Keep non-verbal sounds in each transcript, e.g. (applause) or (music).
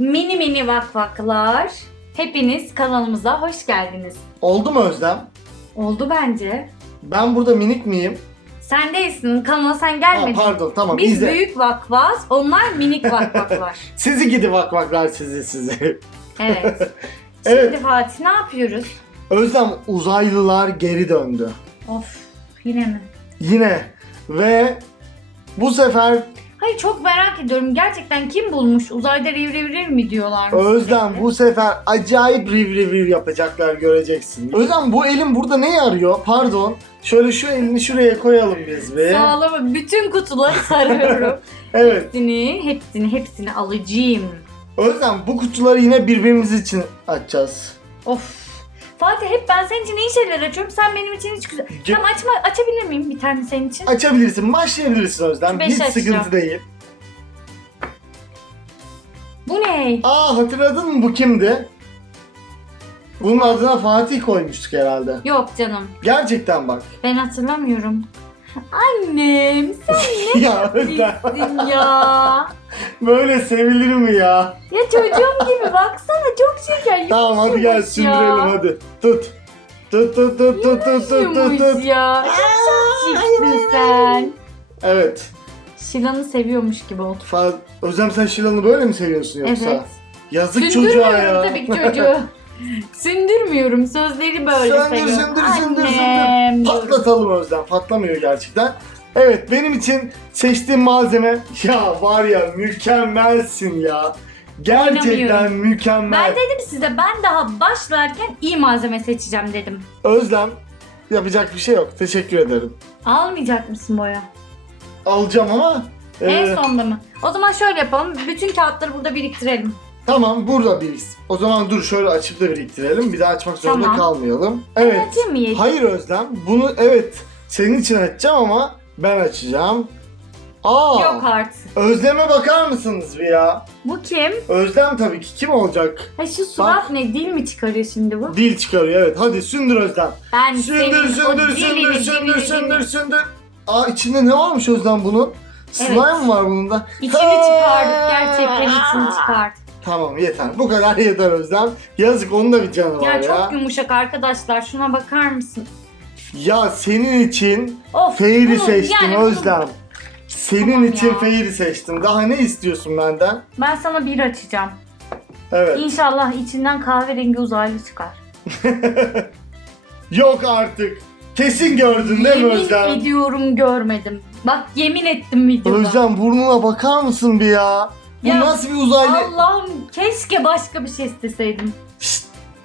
Mini mini vakvaklar. Hepiniz kanalımıza hoş geldiniz. Oldu mu Özlem? Oldu bence. Ben burada minik miyim? Sen değilsin. Kanala sen Ha, gelmedin. pardon tamam Biz izle. büyük vakvaz, onlar minik (laughs) vakvaklar. Sizi gidi vak vaklar sizi sizi. Evet. (laughs) Şimdi Evet. Fatih ne yapıyoruz? Özlem uzaylılar geri döndü. Of yine mi? Yine ve bu sefer Hayır çok merak ediyorum. Gerçekten kim bulmuş? Uzayda riv riv riv mi diyorlar? Özlem bu sefer acayip riv riv riv yapacaklar göreceksin. Özlem bu elin burada ne yarıyor? Pardon. Şöyle şu elini şuraya koyalım biz bir. Sağlama bütün kutuları sarıyorum. (laughs) Evet. hepsini, hepsini, hepsini alacağım. Özlem bu kutuları yine birbirimiz için açacağız. Of. Fatih hep ben senin için iyi şeyler açıyorum. Sen benim için hiç güzel. Ge- Tamam açma, açabilir miyim bir tane senin için? Açabilirsin, başlayabilirsin Özlem. Beş Hiç açacağım. sıkıntı değil. Bu ne? Aa hatırladın mı bu kimdi? Bunun adına Fatih koymuştuk herhalde. Yok canım. Gerçekten bak. Ben hatırlamıyorum. Annem sen (laughs) ya Özlem nesin ya? böyle sevilir mi ya? Ya çocuğum gibi baksana çok şeker. Tamam hadi gel yumuşamış sündürelim ya. hadi. Tut. Tut tut tut tut tut tut tut Yumuş tut. ya. Çok şıksın sen. Evet. Şilan'ı seviyormuş gibi oldu. Fa Özlem sen Şilan'ı böyle mi seviyorsun yoksa? Evet. Yazık çocuğa Sündürmüyorum ya. tabii ki çocuğu. (laughs) Sündürmüyorum. Sözleri böyle Söndür, söndür, söndür, söndür. Annem diyorum. Patlatalım Özlem. Patlamıyor gerçekten. Evet benim için seçtiğim malzeme ya var ya mükemmelsin ya. Gerçekten mükemmel. Ben dedim size ben daha başlarken iyi malzeme seçeceğim dedim. Özlem yapacak bir şey yok. Teşekkür ederim. Almayacak mısın boya? Alacağım ama e, En sonda mı? O zaman şöyle yapalım. Bütün kağıtları burada biriktirelim. Tamam burada bir O zaman dur şöyle açıp da biriktirelim. Bir daha açmak zorunda Tamam. kalmayalım. Evet. açayım mı yedi? Hayır Özlem. Bunu evet senin için açacağım ama ben açacağım. Aa! Yok artık. Özlem'e bakar mısınız bir ya? Bu kim? Özlem tabii ki kim olacak? Ha şu surat ne? Dil mi çıkarıyor şimdi bu? Dil çıkarıyor evet. Hadi sündür Özlem. Ben Sündür senin o sündür dilini, sündür sündür dilini, sündür dilini- sündür. Aa içinde ne varmış Özlem bunun? Slime Evet. var bunun da. İçini çıkardık gerçekten içini çıkardık. Tamam yeter. Bu kadar yeter Özlem. Yazık onun da bir canı var Ya ya. çok yumuşak arkadaşlar şuna bakar mısın? Ya senin için Of. Bunu- seçtim yani bunu- Özlem. Senin Tamam için ya. Fairy seçtim. Daha ne istiyorsun benden? Ben sana bir açacağım. Evet. İnşallah içinden kahverengi uzaylı çıkar. (laughs) Yok artık. Kesin gördün değil mi yemin Özlem? ediyorum görmedim. Bak yemin ettim videoda. Özlem burnuna bakar mısın bir ya? Bu Ya, nasıl bir uzaylı? Allah'ım keşke başka bir şey isteseydim. Şşt,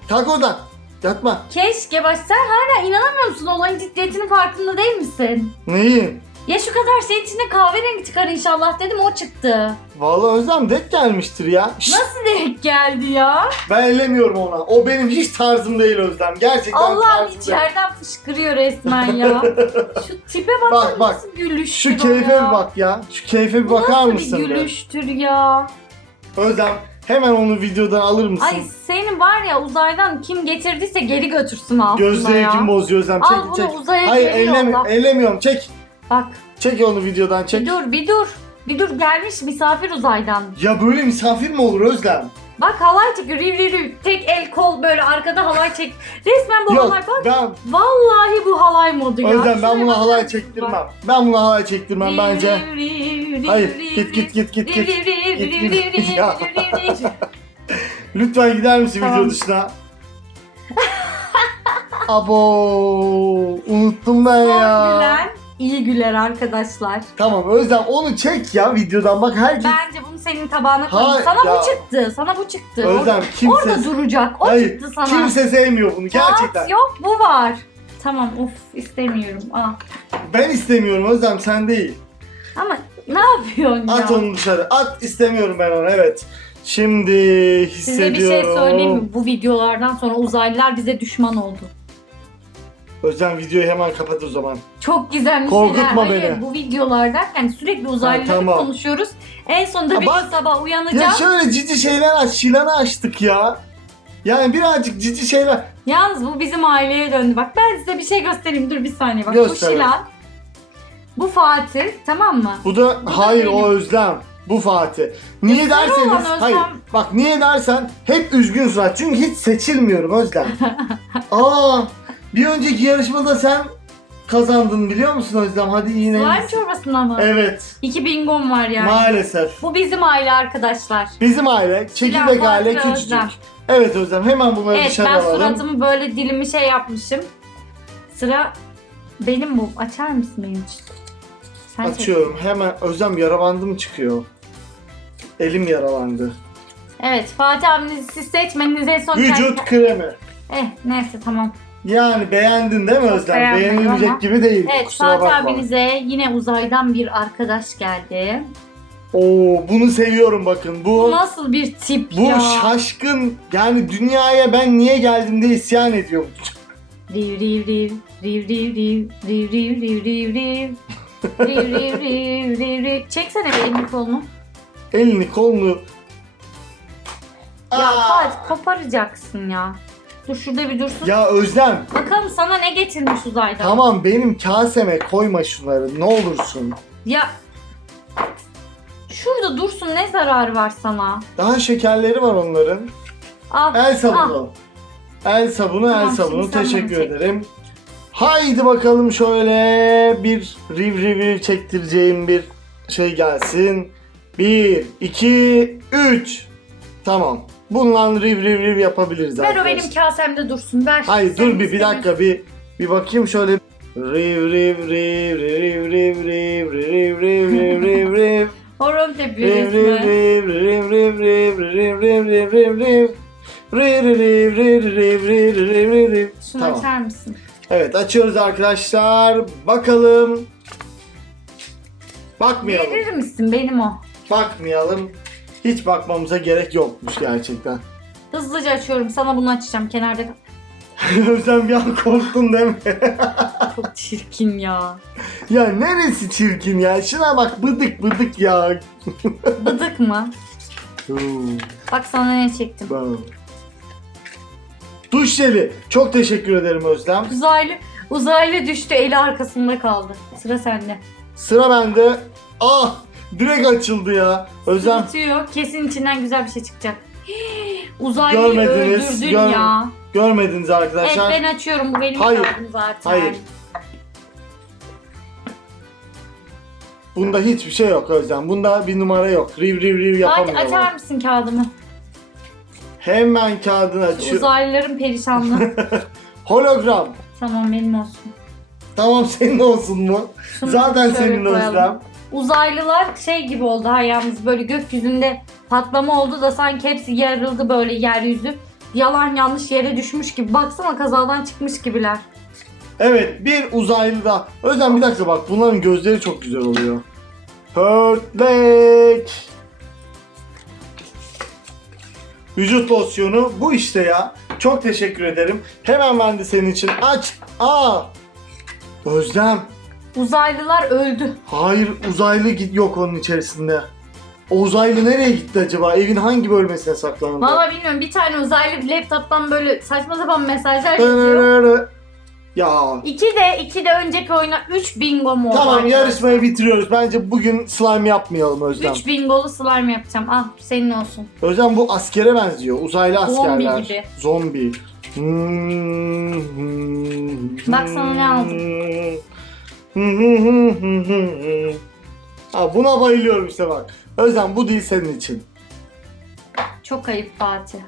kalk oradan. Yatma. Keşke baş... Sen hala inanamıyor musun? Olayın ciddiyetinin farkında değil misin? Neyin? Ya şu kadar şey içinde kahverengi çıkar inşallah dedim o çıktı. Vallahi Özlem denk gelmiştir ya. Şşt, Nasıl denk geldi ya? ben ellemiyorum ona. O benim hiç tarzım değil Özlem. Gerçekten Allah'ım tarzım değil. içeriden fışkırıyor resmen ya. (laughs) Şu tipe bak, Bak, bak. nasıl gülüştür Şu o keyfe ya. bir bak ya. Şu keyfe bir Bu bakar nasıl mısın? bir be? gülüştür ya. Özlem hemen onu videodan alır mısın? Ay senin var ya uzaydan kim getirdiyse geri götürsün altına Gözleri ya. kim bozuyor Özlem? Al Çek bunu çek. uzaya Hayır geri ellemi, yolla. ellemiyorum. Çek. Bak Çek onu videodan çek. bir dur bir dur. Bir dur gelmiş misafir uzaydan. Ya böyle misafir mi olur Özlem? Bak halay çekiyor riv riv riv. Tek el kol böyle arkada halay çek. Resmen bu Yok halay bak. ben Vallahi bu halay modu ya. Özlem ben buna halay çektirmem. Bak. Ben buna halay çektirmem Riv, bence. riv, riv, riv, Hayır riv, git git git git riv, git. riv, riv, Git, riv, git. (laughs) Ya. riv. Lütfen gider misin Tamam. video dışına? Abo unuttum ben Son ya. gülen iyi güler arkadaşlar. Tamam Özlem onu çek ya videodan bak herkes. Bence bunu senin tabağına. Hayır, Sana ya. bu çıktı. Sana bu çıktı. Özlem Orada kimse duracak. O Hayır, çıktı sana. kimse sevmiyor bunu Kağıt gerçekten. yok bu var. Tamam uf istemiyorum. Aa. Ben istemiyorum Özlem sen değil. Ama ne yapıyorsun At ya? onu dışarı. At istemiyorum ben onu evet. Şimdi Size bir hissediyorum. şey söyleyeyim mi? Bu videolardan sonra uzaylılar bize düşman oldu. Özlem videoyu hemen kapat o zaman. Çok gizemli Korkutma şeyler. Hayır, beni. bu videolar derken sürekli uzaylıları tamam. konuşuyoruz. En sonunda Ha, bir bak. sabah Ya uyanacağım. şöyle cici şeyler aç. Şilan'ı açtık ya. Yani birazcık cici şeyler. Yalnız bu bizim aileye döndü. Bak ben size bir şey göstereyim. Dur bir saniye. Bak Göster. bu Şilan. Bu Fatih tamam mı? Bu da hayır benim. o Özlem. Bu Fatih. Niye sarı derseniz olan Özlem. hayır bak niye dersen hep üzgün surat çünkü hiç seçilmiyorum Özlem. (laughs) Aa bir önceki yarışmada sen kazandın biliyor musun Özlem? Hadi yine. Slime çorbasında mı? Evet İki bingom var yani. maalesef. Bu bizim aile arkadaşlar. Bizim aile çekirdek Silah, aile Fatih, küçücük. Özlem. Evet Özlem hemen bunları Evet dışarı ben alalım. suratımı böyle dilimi şey yapmışım. Sıra benim bu. Açar mısın benim için? Sen çek. Açıyorum hemen Özlem yaralandı mı çıkıyor? Elim yaralandı. Evet Fatih abinizi siz seçmeniz en son Vücut kremi. Eh neyse tamam. Yani beğendin değil mi Özlem? beğendim Beğenilecek ama- gibi değil. Evet Kusura Fatih bakma. abinize yine uzaydan bir arkadaş geldi. Oo bunu seviyorum bakın. Bu Bu nasıl bir tip bu ya? şaşkın yani dünyaya ben niye geldim diye isyan ediyorum. Riv riv riv riv riv riv riv riv riv riv riv riv riv riv riv riv Çeksene bir elini kolunu. Elini kolunu Ya Aa! Fatih koparacaksın ya. Dur şurada bir dursun. Ya Özlem Bakalım sana ne getirmiş uzaydan. tamam benim kaseme koyma şunları ne olursun. Ya şurada dursun ne zararı var sana? Daha şekerleri var onların. Al. El sabunu. El sabunu, Tamam, el şimdi sabunu. sen Teşekkür çek. ederim. Haydi bakalım şöyle bir riv riv riv çektireceğim bir şey gelsin. 1, 2, 3. Tamam. Bununla riv riv riv yapabiliriz Ver o arkadaşlar. benim kasemde dursun. Ver. Hayır Senin dur bir, bir istediğin- dakika bir bir bakayım şöyle. Riv riv riv riv riv riv riv riv riv riv riv riv Horon Riv tepiyoruz riv mu? riv riv riv riv riv riv riv riv riv Riv riv riv riv riv riv riv riv Şunu Tamam. açar mısın? Evet açıyoruz arkadaşlar. Bakalım. Bakmayalım. Verir misin benim o? Bakmayalım. Hiç bakmamıza gerek yokmuş gerçekten. Hızlıca açıyorum. Sana bunu açacağım kenarda. (laughs) Özlem bir an korktun değil mi? (laughs) Çok çirkin ya. ya neresi çirkin ya? Şuna bak bıdık bıdık ya. Bıdık mı? (laughs) Bak sana ne çektim. Bak. Duş jeli. Çok teşekkür ederim Özlem. Uzaylı, uzaylı düştü eli arkasında kaldı. Sıra sende. Sıra bende. Ah! Direkt açıldı ya. Özlem Sırıtıyor. Kesin içinden güzel bir şey çıkacak. (gasps) Uzaylıyı Görmediniz, öldürdün gör- ya. görmediniz Evet arkadaşlar. ben açıyorum. Bu benim Hayır, kağıdım zaten. hayır. Bunda hiçbir şey yok Özlem. Bunda bir numara yok. Riv riv riv Hadi yapamıyorum. açar mısın kağıdımı? Hemen kağıdını açıyorum. Uzaylıların perişanlığı. (laughs) Hologram. tamam benim olsun. Tamam senin olsun mu? Şunu Zaten şöyle senin koyalım. Özlem. Uzaylılar şey gibi oldu ha yalnız böyle gökyüzünde patlama oldu da sanki hepsi yarıldı böyle yeryüzü. Yalan yanlış yere düşmüş gibi. Baksana kazadan çıkmış gibiler. Evet bir uzaylı da. Özlem bir dakika bak bunların gözleri çok güzel oluyor. Pörtlek. Vücut losyonu bu işte ya. Çok teşekkür ederim. Hemen ben de senin için aç. Aa. Özlem. Uzaylılar öldü. Hayır uzaylı git yok onun içerisinde. O uzaylı nereye gitti acaba? Evin hangi bölmesine saklandı? Valla bilmiyorum bir tane uzaylı laptoptan böyle saçma sapan mesajlar. Dırırırı. Ya. İki de, iki de önceki oyuna 3 bingo mu oldu? Tamam yarışmayı bitiriyoruz. Bence bugün slime yapmayalım Özlem. 3 bingolu slime yapacağım. Al senin olsun. Özlem bu askere benziyor. Uzaylı Zombi askerler. gibi. Zombi. Hmm. Bak sana ne aldım. Ha, buna bayılıyorum işte bak. Özlem bu değil senin için. Çok ayıp Fatih.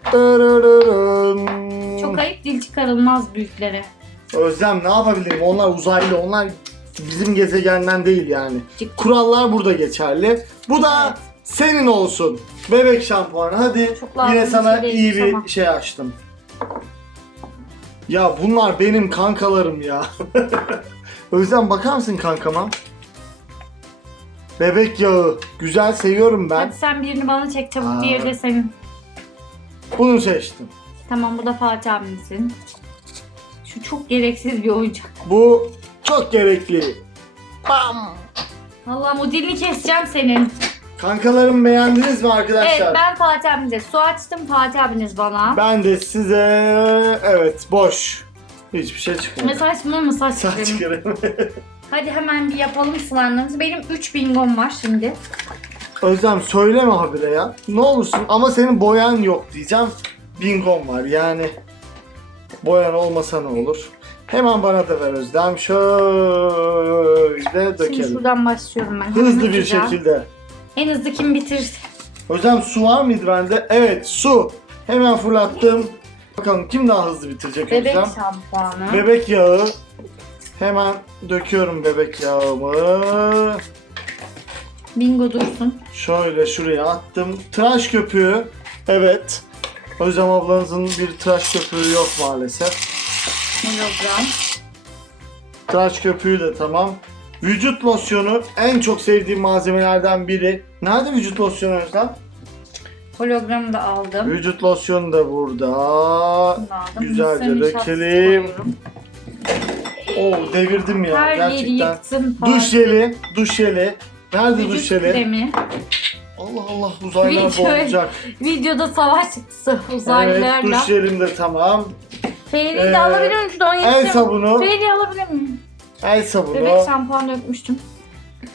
Çok ayıp dil çıkarılmaz büyüklere. Özlem ne yapabilirim? Onlar uzaylı. Onlar bizim gezegenden değil yani. Cık. Kurallar burada geçerli. Bu da Evet. senin olsun. Bebek şampuanı. Hadi. Çok Yine sana şey iyi bir ama. şey açtım. Ya bunlar benim kankalarım ya. (laughs) Özlem bakar mısın kankama? Bebek yağı. Güzel seviyorum ben. Hadi sen birini bana çek çabuk Aa. diğeri de senin. Bunu seçtim. Tamam bu da Fatih abimizin. Şu çok gereksiz bir oyuncak. Bu çok gerekli. Bam. Vallahi bu dilini keseceğim senin. Kankalarım beğendiniz mi arkadaşlar? Evet ben Fatih abinize su açtım. Fatih abiniz bana. Ben de size evet boş. Hiçbir şey çıkmadı. Mesaj mı Saç kremi? kremi. Hadi hemen bir yapalım slime'larımızı. Benim 3 bingom var şimdi. Özlem söyleme habire ya. Ne olursun ama senin boyan yok diyeceğim. Bingom var yani. Boyan olmasa ne olur? Hemen bana da ver Özlem. Şöyle Şimdi dökelim. şuradan başlıyorum ben. Hızlı bir Hızlıca. şekilde. En hızlı kim bitirir? Özlem su var mıydı bende? Evet su. Hemen fırlattım. Bakalım kim daha hızlı bitirecek Bebek Özlem? şampuanı. Bebek yağı. Hemen döküyorum bebek yağımı. Bingo dursun. Şöyle şuraya attım. Tıraş köpüğü. Evet. Özlem ablanızın bir tıraş köpüğü yok maalesef. Hologram. Tıraş köpüğü de tamam. Vücut losyonu en çok sevdiğim malzemelerden biri. Nerede vücut losyonu Özlem? Hologramı da aldım. Vücut losyonu da burada. Aldım. Güzelce Mısır nişastası dökelim. koyuyorum. Oo devirdim ya Her yeri gerçekten. yıktım falan. Duş jeli, duş jeli. Nerede Vücut duş jeli? kremi. Allah Allah uzaylılar Video- boğulacak. Videoda savaş çıktı Evet uzaylılarla. duş jelim de tamam. Feyri'yi Ee, de alabilir miyim? Şuradan El yetişeceğim. sabunu, Feyri'yi alabilir miyim? el sabunu, Bebek şampuan dökmüştüm.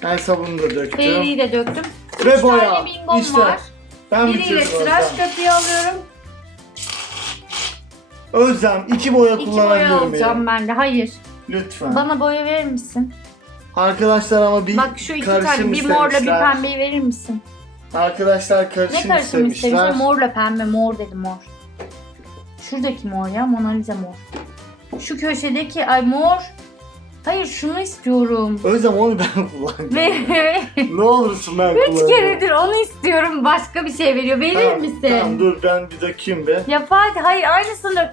el sabunu da döktüm. Feyri'yi de döktüm. Ve Üç boya. tane bingom İşte var. Ben Biriyle bitirdim tıraş Özlem. köpüğü alıyorum. Özlem iki boya İki boya kullanabilir alacağım miyim? ben de. Hayır. Lütfen. Bana boya verir misin? Arkadaşlar ama bir Bak şu iki karışım tane bir morla bir istemişler. pembeyi verir misin? Arkadaşlar Ne karışım karışım istemişler. istemişler? Morla pembe mor dedim mor. Şuradaki mor ya Mona Lisa mor. Şu köşedeki ay mor. Hayır şunu istiyorum. Özlem onu ben (laughs) kullanacağım. Ve ne olursun ben üç kullanacağım. keredir onu istiyorum. Başka bir şey veriyor. Verir Tamam, misin? Tamam dur ben bir dökeyim be. Ya Fatih hayır aynısını dök.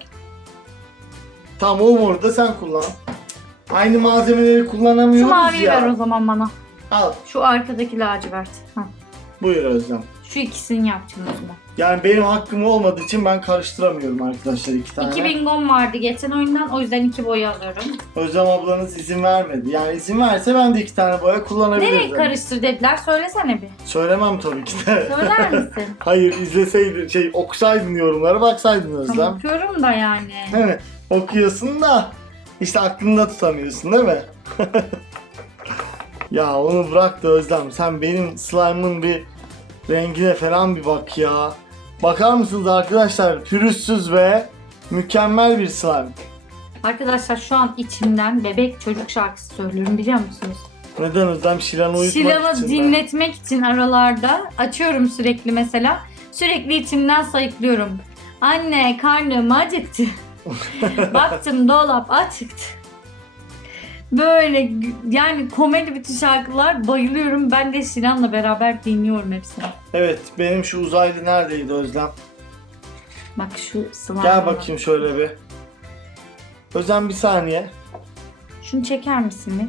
Tamam o moru da sen kullan. Aynı malzemeleri Şu kullanamıyoruz maviyi ya. ver o zaman bana. Al Şu arkadaki lacivert. Ha. buyur Özlem. Şu ikisini yapacağım o zaman. Yani benim hakkım olmadığı için ben karıştıramıyorum arkadaşlar iki tane. 2000 gom vardı geçen oyundan o yüzden iki boya alıyorum. Özlem ablanız izin vermedi. Yani izin verse ben de iki tane boya kullanabilirdim. Nereye karıştır dediler söylesene bir. Söylemem tabii ki de. Söyler (laughs) misin? Hayır izleseydin şey okusaydın yorumları baksaydın Özlem. Tamam okuyorum da yani. Evet okuyorsun da işte aklında tutamıyorsun değil mi? (laughs) ya onu bırak da Özlem sen benim slime'ın bir rengine falan bir bak ya. Bakar mısınız arkadaşlar pürüzsüz ve mükemmel bir slime. Arkadaşlar şu an içimden bebek çocuk şarkısı söylüyorum biliyor musunuz? Neden Özlem Şilan'ı uyutmak Şilan'ı için dinletmek için aralarda açıyorum sürekli mesela. Sürekli içimden sayıklıyorum. Anne karnım acıktı. (laughs) Baktım dolap açıktı. Böyle yani komedi bütün şarkılar bayılıyorum. Ben de Şilan'la beraber dinliyorum hepsini. Evet benim şu uzaylı neredeydi Özlem? Bak şu slime. Gel bakayım şöyle bir. Özlem bir saniye. Şunu çeker misin bir?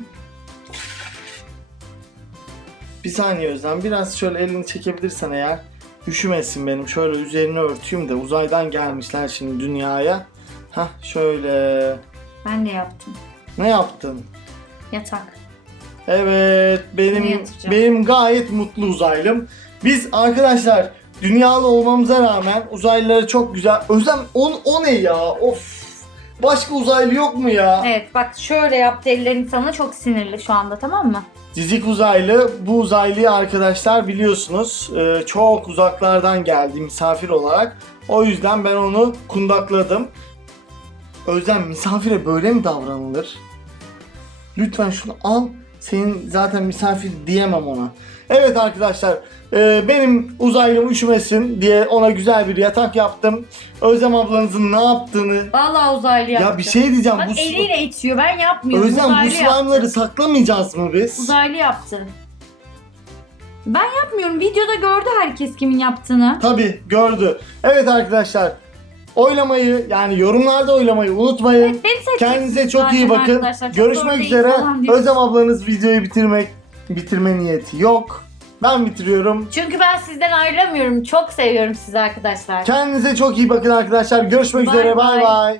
Bir saniye Özlem. Biraz şöyle elini çekebilirsen eğer. Üşümesin benim. Şöyle üzerini örteyim de uzaydan gelmişler şimdi dünyaya. Hah şöyle. Ben de yaptım. Ne yaptın? Yatak. Evet benim yatacağım? benim gayet mutlu uzaylım. Biz arkadaşlar dünyalı olmamıza rağmen uzaylıları çok güzel. Özlem o, o ne ya? Of. Başka uzaylı yok mu ya? Evet bak şöyle yaptı ellerini sana çok sinirli şu anda tamam mı? Cizik uzaylı. Bu uzaylıyı arkadaşlar biliyorsunuz e, çok uzaklardan geldi misafir olarak. O yüzden ben onu kundakladım. Özlem misafire böyle mi davranılır? Lütfen şunu al. Senin zaten misafir diyemem ona. Evet arkadaşlar e, benim uzaylım üşümesin diye ona güzel bir yatak yaptım. Özlem ablanızın ne yaptığını... Vallahi uzaylı yaptı. Ya bir şey diyeceğim. Bak bu eliyle itiyor ben yapmıyorum. Özlem bu uzaylı slime'ları yaptı. saklamayacağız mı biz? Uzaylı yaptı. Ben yapmıyorum. Videoda gördü herkes kimin yaptığını. Tabi gördü. Evet arkadaşlar oylamayı yani yorumlarda oylamayı unutmayın. Beni seçeceksiniz Kendinize çok iyi zaten bakın. arkadaşlar. Çok zor Görüşmek değil üzere. falan diyor. Özlem ablanız videoyu bitirmek bitirme niyeti yok. Ben bitiriyorum. Çünkü ben sizden ayrılamıyorum. Çok seviyorum sizi arkadaşlar. Kendinize çok iyi bakın arkadaşlar. Görüşmek Bye üzere. Bay bye. bay.